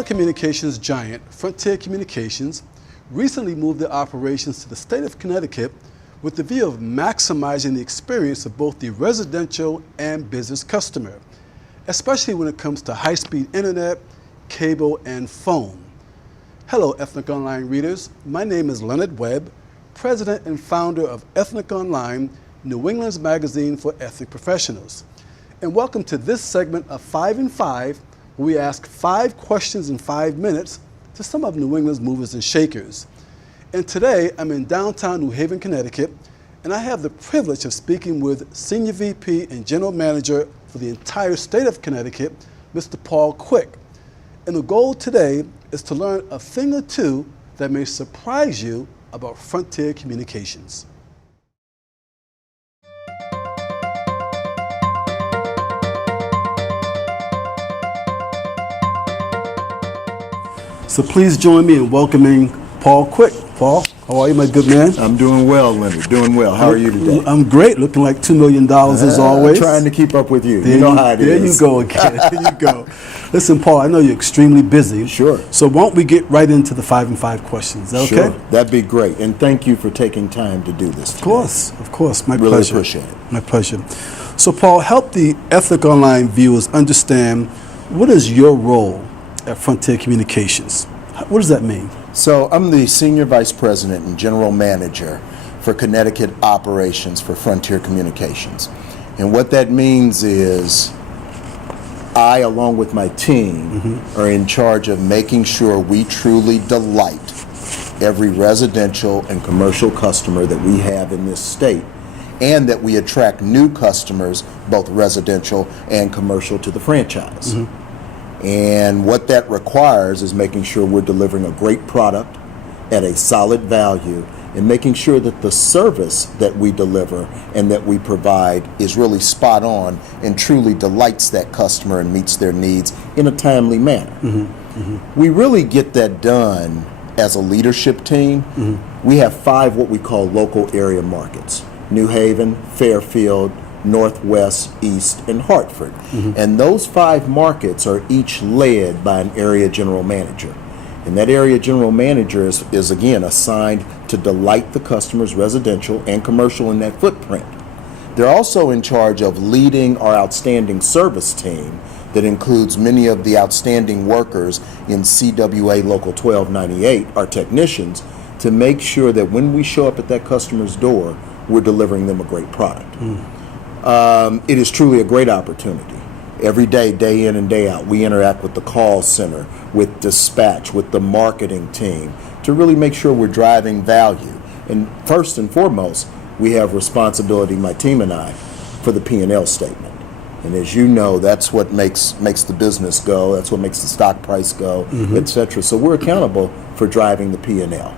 Telecommunications giant Frontier Communications recently moved their operations to the state of Connecticut with the view of maximizing the experience of both the residential and business customer, especially when it comes to high-speed internet, cable, and phone. Hello, Ethinc Online readers. My name is Leonard Webb, president and founder of Ethinc Online, New England's magazine for Ethinc professionals. And welcome to this segment of 5 in 5, where we ask 5 questions in 5 minutes to some of New England's movers and shakers. And today, I'm in downtown New Haven, Connecticut, and I have the privilege of speaking with Senior VP and General Manager for the entire state of Connecticut, Mr. Paul Quick. And the goal today is to learn a thing or two that may surprise you about Frontier Communications. So please join me in welcoming Paul Quick. Paul, how are you, my good man? I'm doing well, Leonard. Doing well. How are you today? I'm great. Looking like $2 million as always. Trying to keep up with you. You know how it is. There you go again. There you go. Listen, Paul, I know you're extremely busy. Sure. So why don't we get right into the 5 in 5 questions? Is that Sure. okay? That'd be great. And thank you for taking time to do this. Of course. My really pleasure. Appreciate it. My pleasure. So, Paul, help the Ethinc Online viewers understand what is your role at Frontier Communications. What does that mean? So I'm the Senior Vice President and General Manager for Connecticut Operations for Frontier Communications. And what that means is I, along with my team, are in charge of making sure we truly delight every residential and commercial customer that we have in this state, and that we attract new customers, both residential and commercial, to the franchise. And what that requires is making sure we're delivering a great product at a solid value, and making sure that the service that we deliver and that we provide is really spot on and truly delights that customer and meets their needs in a timely manner. We really get that done as a leadership team. We have 5 what we call local area markets: New Haven, Fairfield, Northwest, East, and Hartford. And those 5 markets are each led by an area general manager. And that area general manager is again assigned to delight the customers, residential and commercial, in that footprint. They're also in charge of leading our outstanding service team that includes many of the outstanding workers in CWA Local 1298, our technicians, to make sure that when we show up at that customer's door, we're delivering them a great product. It is truly a great opportunity. Every day, day in and day out, we interact with the call center, with dispatch, with the marketing team, to really make sure we're driving value. And first and foremost, we have responsibility, my team and I, for the P&L statement. And as you know, that's what makes the business go, that's what makes the stock price go, etc. So we're accountable for driving the P&L.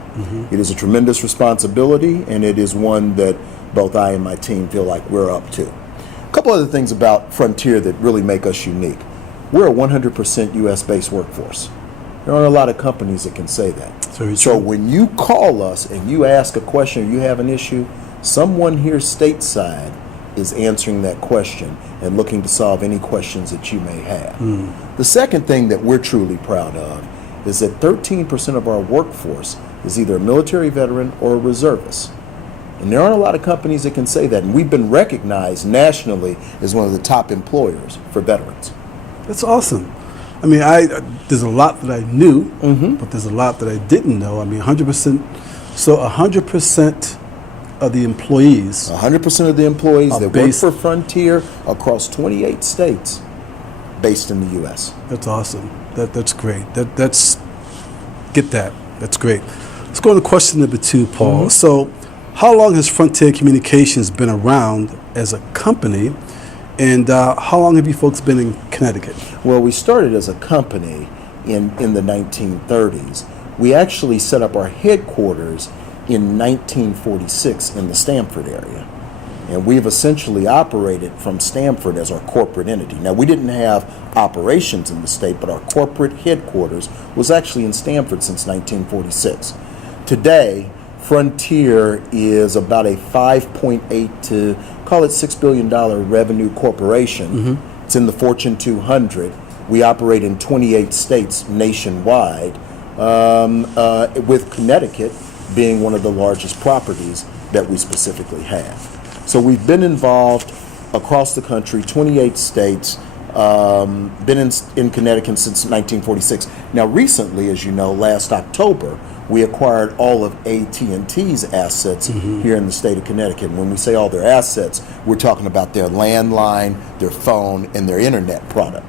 It is a tremendous responsibility, and it is one that both I and my team feel like we're up to. A couple other things about Frontier that really make us unique. We're a 100% U.S.-based workforce. There aren't a lot of companies that can say that. So when you call us and you ask a question or you have an issue, someone here stateside is answering that question and looking to solve any questions that you may have. The second thing that we're truly proud of is that 13% of our workforce is either a military veteran or a reservist. And there aren't a lot of companies that can say that. And we've been recognized nationally as one of the top employers for veterans. That's awesome. I mean, there's a lot that I knew, but there's a lot that I didn't know. I mean, 100%. So 100% of the employees. 100% of the employees that work for Frontier across 28 states, based in the U.S. That's awesome. That's great. That's great. Let's go to question number 2, Paul. So, how long has Frontier Communications been around as a company, and how long have you folks been in Connecticut? Well, we started as a company in the 1930s. We actually set up our headquarters in 1946 in the Stamford area. And we've essentially operated from Stamford as our corporate entity. Now, we didn't have operations in the state, but our corporate headquarters was actually in Stamford since 1946. Today, Frontier is about a 5.8 to, call it $6 billion revenue corporation. It's in the Fortune 200. We operate in 28 states nationwide, with Connecticut being one of the largest properties that we specifically have. So we've been involved across the country, 28 states, been in Connecticut since 1946. Now recently, as you know, last October, we acquired all of AT&T's assets here in the state of Connecticut. And when we say all their assets, we're talking about their landline, their phone, and their internet product.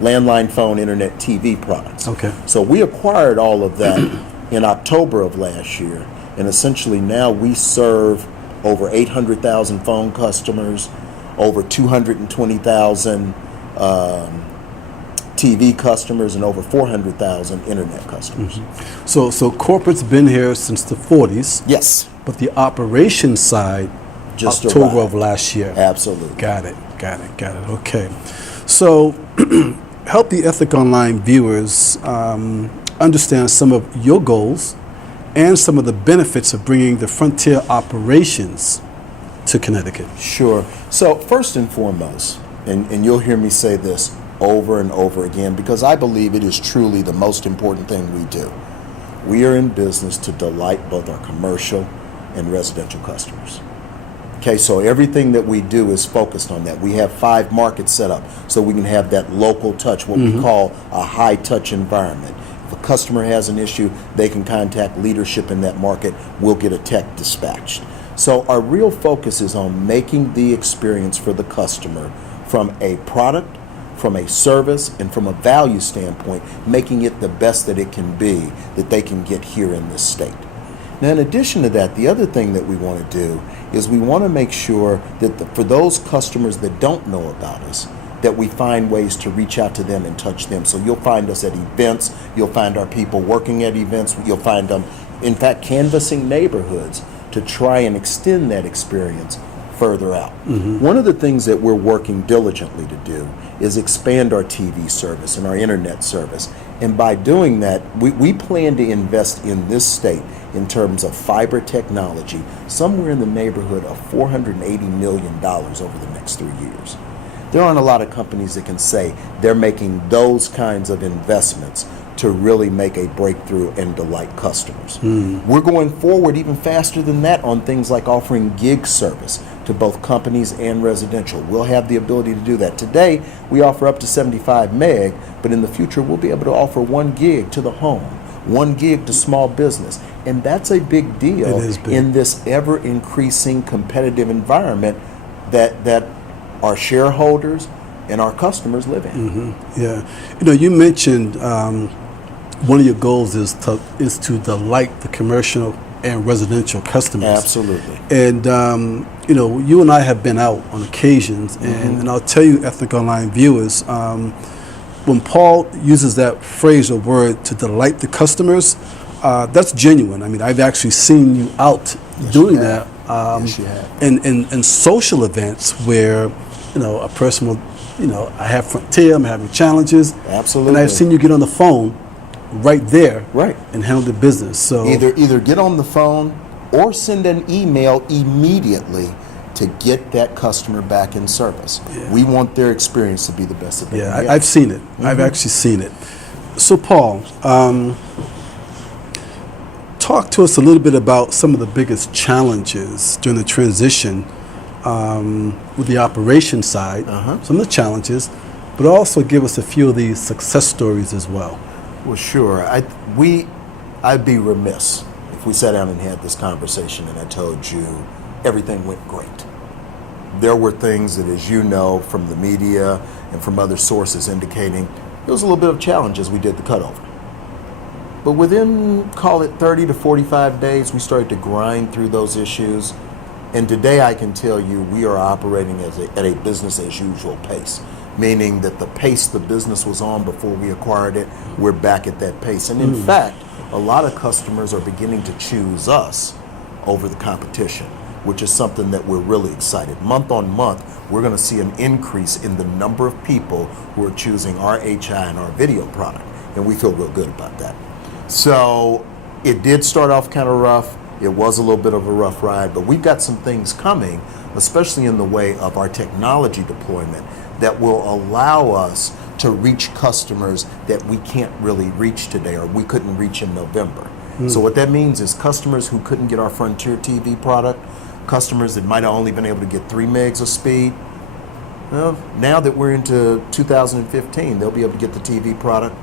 Landline, phone, internet, TV products. Okay. So we acquired all of that in October of last year. And essentially now we serve over 800,000 phone customers, over 220,000 TV customers, and over 400,000 internet customers. So corporate's been here since the 40s. Yes. But the operations side, Just October arrived. of last year. Absolutely. Got it. Okay. So help the Ethinc Online viewers understand some of your goals and some of the benefits of bringing the Frontier operations to Connecticut. Sure. So first and foremost, and you'll hear me say this over and over again because I believe it is truly the most important thing we do. We are in business to delight both our commercial and residential customers. Okay, so everything that we do is focused on that. We have 5 markets set up so we can have that local touch, what we call a high touch environment. If a customer has an issue, they can contact leadership in that market. We'll get a tech dispatched. So our real focus is on making the experience for the customer from a product, from a service, and from a value standpoint, making it the best that it can be that they can get here in this state. Now, in addition to that, the other thing that we want to do is we want to make sure that for those customers that don't know about us, that we find ways to reach out to them and touch them. So you'll find us at events, you'll find our people working at events, you'll find them, in fact, canvassing neighborhoods to try and extend that experience further out. One of the things that we're working diligently to do is expand our TV service and our internet service. And by doing that, we plan to invest in this state in terms of fiber technology somewhere in the neighborhood of $480 million over the next 3 years. There aren't a lot of companies that can say they're making those kinds of investments to really make a breakthrough and delight customers. We're going forward even faster than that on things like offering gig service to both companies and residential. We'll have the ability to do that. Today, we offer up to 75 meg, but in the future, we'll be able to offer 1 gig to the home, 1 gig to small business. And that's a big deal It is big. in this ever-increasing competitive environment that our shareholders and our customers live in. Yeah. You mentioned one of your goals is to delight the commercial and residential customers. Absolutely. And you and I have been out on occasions, and I'll tell you, Ethinc Online viewers, when Paul uses that phrase or word to delight the customers, that's genuine. I mean, I've actually seen you out doing that Yes, you have. in social events where a person will, I have Frontier, I'm having challenges. Absolutely. And I've seen you get on the phone right there, Right. and handle the business. So Either get on the phone or send an email immediately to get that customer back in service. Yeah. We want their experience to be the best that they can get. I've seen it. I've actually seen it. So Paul, talk to us a little bit about some of the biggest challenges during the transition with the operation side, some of the challenges, but also give us a few of these success stories as well. Well, sure. I'd be remiss if we sat down and had this conversation and I told you everything went great. There were things that, as you know, from the media and from other sources indicating there was a little bit of challenge as we did the cutover. But within, call it 30 to 45 days, we started to grind through those issues. And today I can tell you we are operating at a business as usual pace, meaning that the pace the business was on before we acquired it, we're back at that pace. And in fact, a lot of customers are beginning to choose us over the competition, which is something that we're really excited. Month on month, we're going to see an increase in the number of people who are choosing our HI and our video product, and we feel real good about that. So it did start off kind of rough. It was a little bit of a rough ride, but we've got some things coming, especially in the way of our technology deployment, that will allow us to reach customers that we can't really reach today or we couldn't reach in November. So what that means is customers who couldn't get our Frontier TV product, customers that might have only been able to get 3 megs of speed, well, now that we're into 2015, they'll be able to get the TV product.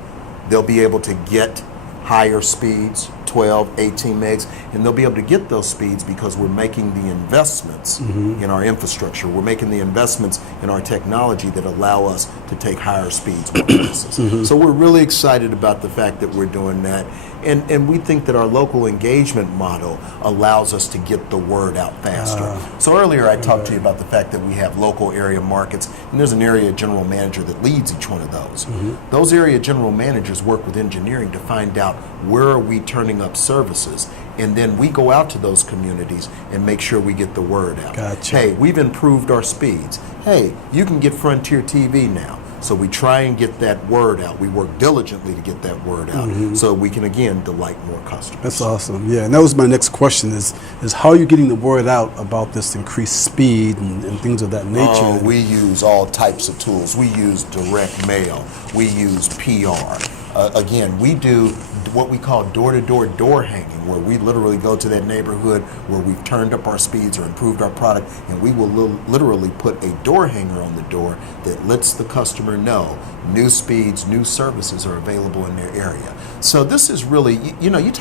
They'll be able to get higher speeds, 12, 18 megs, and they'll be able to get those speeds because we're making the investments in our infrastructure. We're making the investments in our technology that allow us to take higher speeds more places. So we're really excited about the fact that we're doing that. And we think that our local engagement model allows us to get the word out faster. So earlier I talked to you about the fact that we have local area markets, and there's an area general manager that leads each one of those. Those area general managers work with engineering to find out where are we turning up services, and then we go out to those communities and make sure we get the word out. Gotcha. Hey, we've improved our speeds. Hey, you can get Frontier TV now. So we try and get that word out. We work diligently to get that word out so we can, again, delight more customers. That's awesome. Yeah, and that was my next question is how are you getting the word out about this increased speed and things of that nature? Oh, we use all types of tools. We use direct mail. We use PR. Again, we do what we call door-to-door door hanging, where we literally go to that neighborhood where we've turned up our speeds or improved our product, and we will literally put a door hanger on the door that lets the customer know new speeds, new services are available in their area. So this is really, you know, you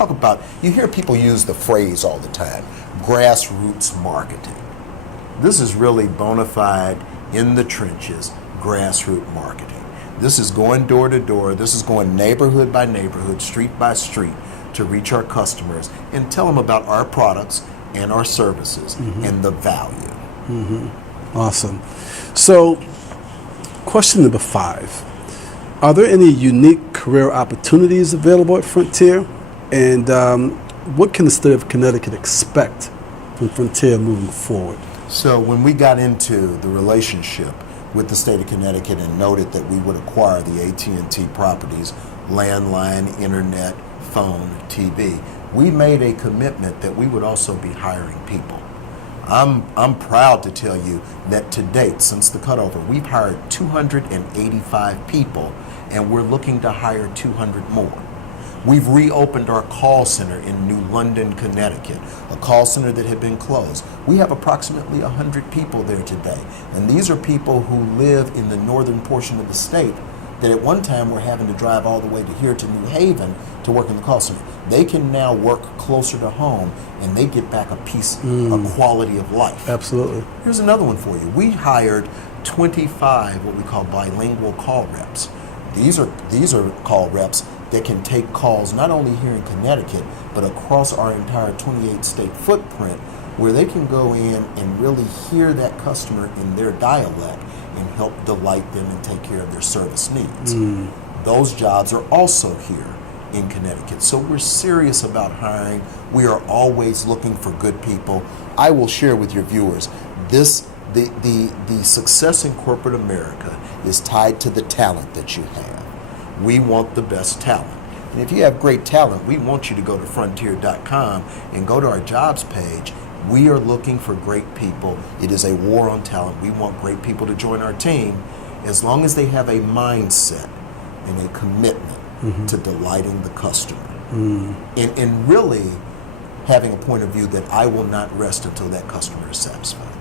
hear people use the phrase all the time, grassroots marketing. This is really bona fide, in the trenches, grassroots marketing. This is going door to door. This is going neighborhood by neighborhood, street by street to reach our customers and tell them about our products and our services and the value. Awesome. So, question number 5. Are there any unique career opportunities available at Frontier? And what can the state of Connecticut expect from Frontier moving forward? So when we got into the relationship with the state of Connecticut and noted that we would acquire the AT&T properties, landline, internet, phone, TV, we made a commitment that we would also be hiring people. I'm proud to tell you that to date, since the cutover, we've hired 285 people, and we're looking to hire 200 more. We've reopened our call center in New London, Connecticut, a call center that had been closed. We have approximately 100 people there today, and these are people who live in the northern portion of the state that at one time were having to drive all the way to here to New Haven to work in the call center. They can now work closer to home, and they get back a piece of quality of life. Absolutely. Here's another one for you. We hired 25 what we call bilingual call reps. These are call reps that can take calls not only here in Connecticut, but across our entire 28-state footprint, where they can go in and really hear that customer in their dialect and help delight them and take care of their service needs. Those jobs are also here in Connecticut. So we're serious about hiring. We are always looking for good people. I will share with your viewers, the success in corporate America is tied to the talent that you have. We want the best talent. And if you have great talent, we want you to go to frontier.com and go to our jobs page. We are looking for great people. It is a war on talent. We want great people to join our team as long as they have a mindset and a commitment to delighting the customer. And really having a point of view that I will not rest until that customer is satisfied.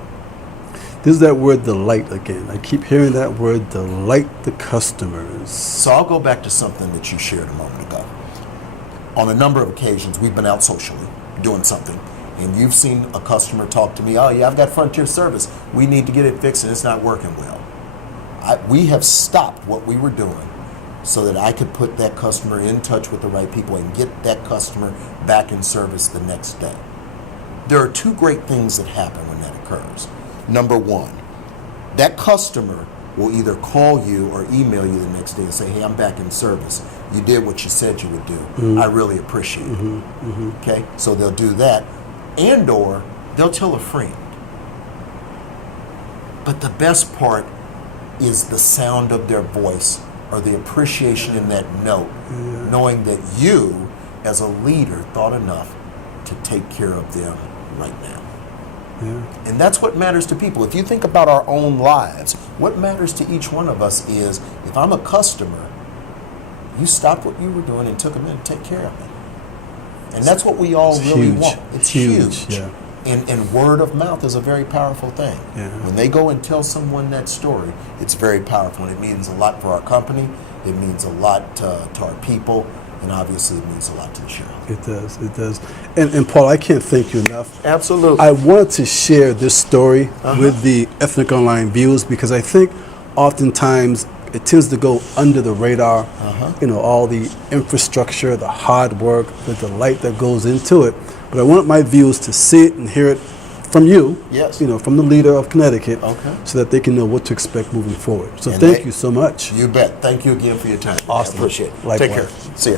There's that word delight again. I keep hearing that word, delight the customers. So I'll go back to something that you shared a moment ago. On a number of occasions, we've been out socially doing something, and you've seen a customer talk to me, oh yeah, I've got Frontier service. We need to get it fixed and it's not working well. We have stopped what we were doing so that I could put that customer in touch with the right people and get that customer back in service the next day. There are two great things that happen when that occurs. Number one, that customer will either call you or email you the next day and say, hey, I'm back in service. You did what you said you would do. I really appreciate it. Okay, so they'll do that, and or they'll tell a friend. But the best part is the sound of their voice or the appreciation in that note, knowing that you, as a leader, thought enough to take care of them right now. And that's what matters to people. If you think about our own lives, What matters to each one of us is, if I'm a customer, you stopped what you were doing and took a minute to take care of me. And that's what we all really want. It's huge. Yeah. And word of mouth is a very powerful thing. Yeah. When they go and tell someone that story, it's very powerful. And it means a lot for our company. It means a lot to our people. And obviously it means a lot to the shareholders. It does, it does. And Paul, I can't thank you enough. Absolutely. I wanted to share this story with the Ethinc Online viewers because I think oftentimes it tends to go under the radar. You know, all the infrastructure, the hard work, the delight that goes into it. But I want my viewers to see it and hear it from you, Yes. you know, from the leader of Connecticut, Okay. so that they can know what to expect moving forward. So And thank you so much. You bet. Thank you again for your time. Awesome. I appreciate it. Likewise. Take care. See ya.